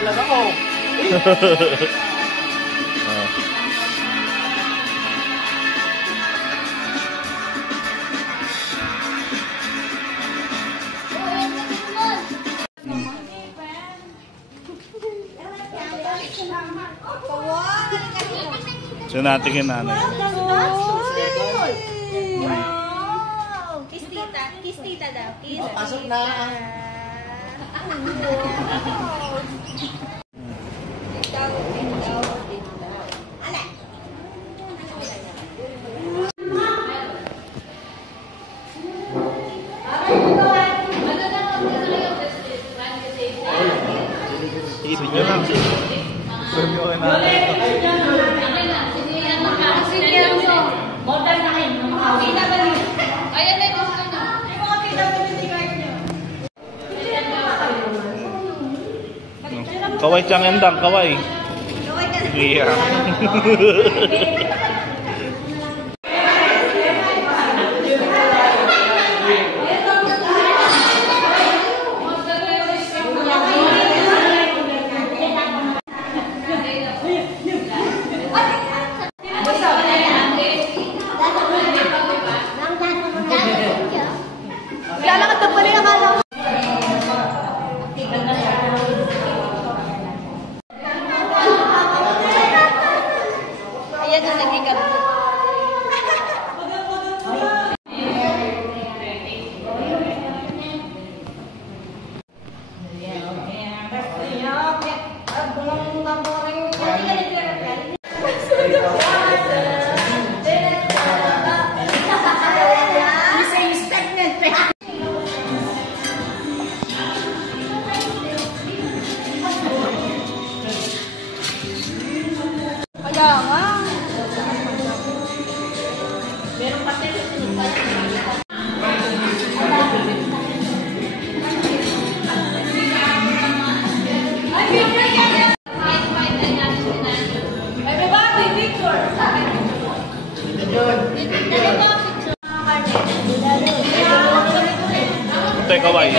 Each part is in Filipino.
nalaglag ako. So natin yung nanay. Kiss tita. Kiss tita daw. Kiss tita. Pasok na. Isip nyo lang. Premio kayo natin. Kaway siyang endang, kaway. Iya. Ito yung kaway.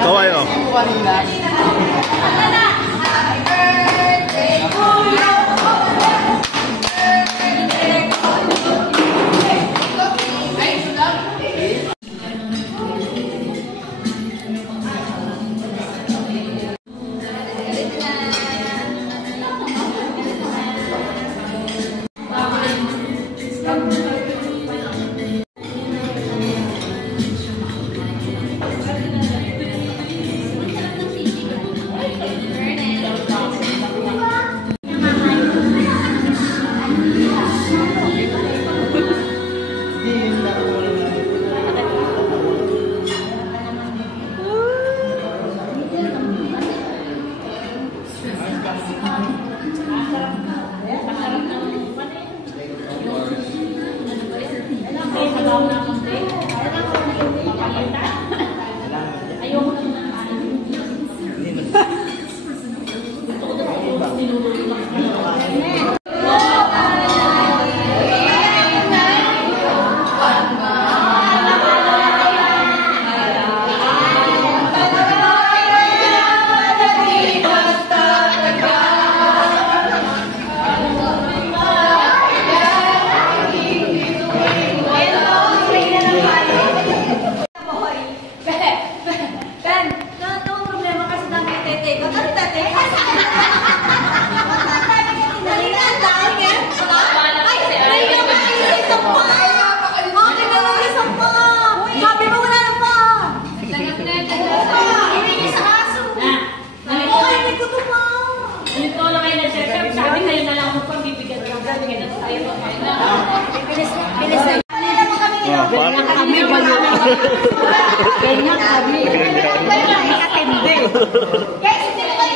Kaway oh.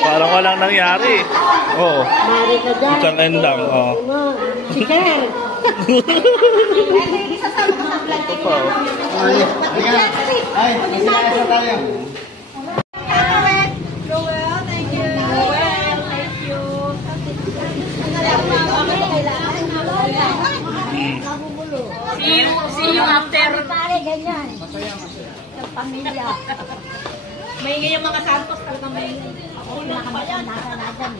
Parang walang nangyari. Oo. Isang endang. Oo. Siker. Ito pa. Ay, isa tayo. Thank you. yung after. Pare, ganyan. Ng pamilya. May ngayon mga santos talaga may. Ako pinakamatanda na dyan.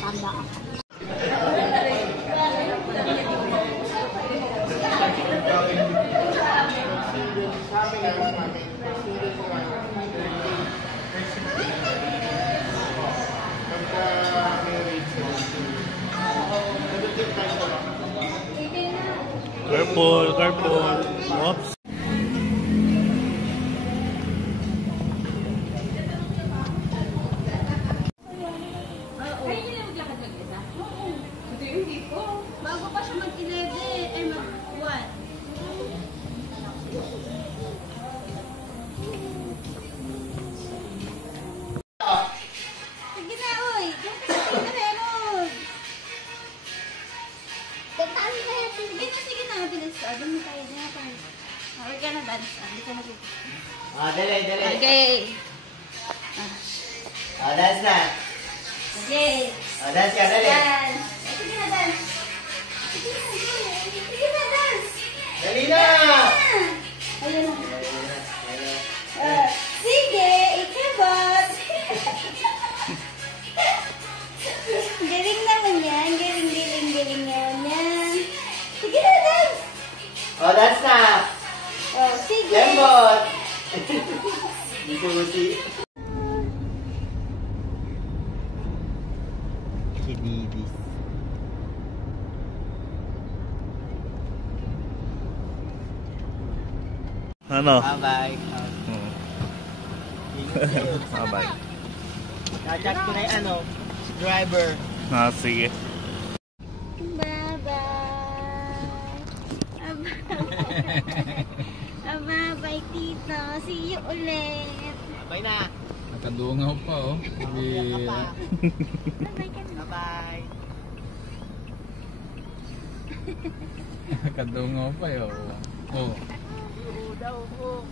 Tanda ako. Careful, careful. Oops. Bago pa siya mag-11, ay mag-1. Sige na, oy. Diyan ka sa meron. Kantaan mo yan. Sige na, bilis. Doon mo tayo, doon mo tayo. Okay ka na, dance. Hindi ka na dito. Dali, dali. Okay. Dance na. Okay. Dance ka, dali. Dance. Sige na, dance. Sige na, sige na, dance. Dali na! Ayun na. Sige, ikabot. Galing naman yan. Galing, galing, galing naman yan. Sige na, dance. Dance na. Sige. Lembot. Dito mo si... Kinidis. Ano? Bye-bye. Bye-bye. Nachat ko na yung ano, si driver. Sige. Bye-bye, Tito. See you ulit. Bye na. Nakadungaw pa oh. Hindi. Bye-bye ka na. Bye-bye. Nakadungaw pa yun. Oh. Oo daw po.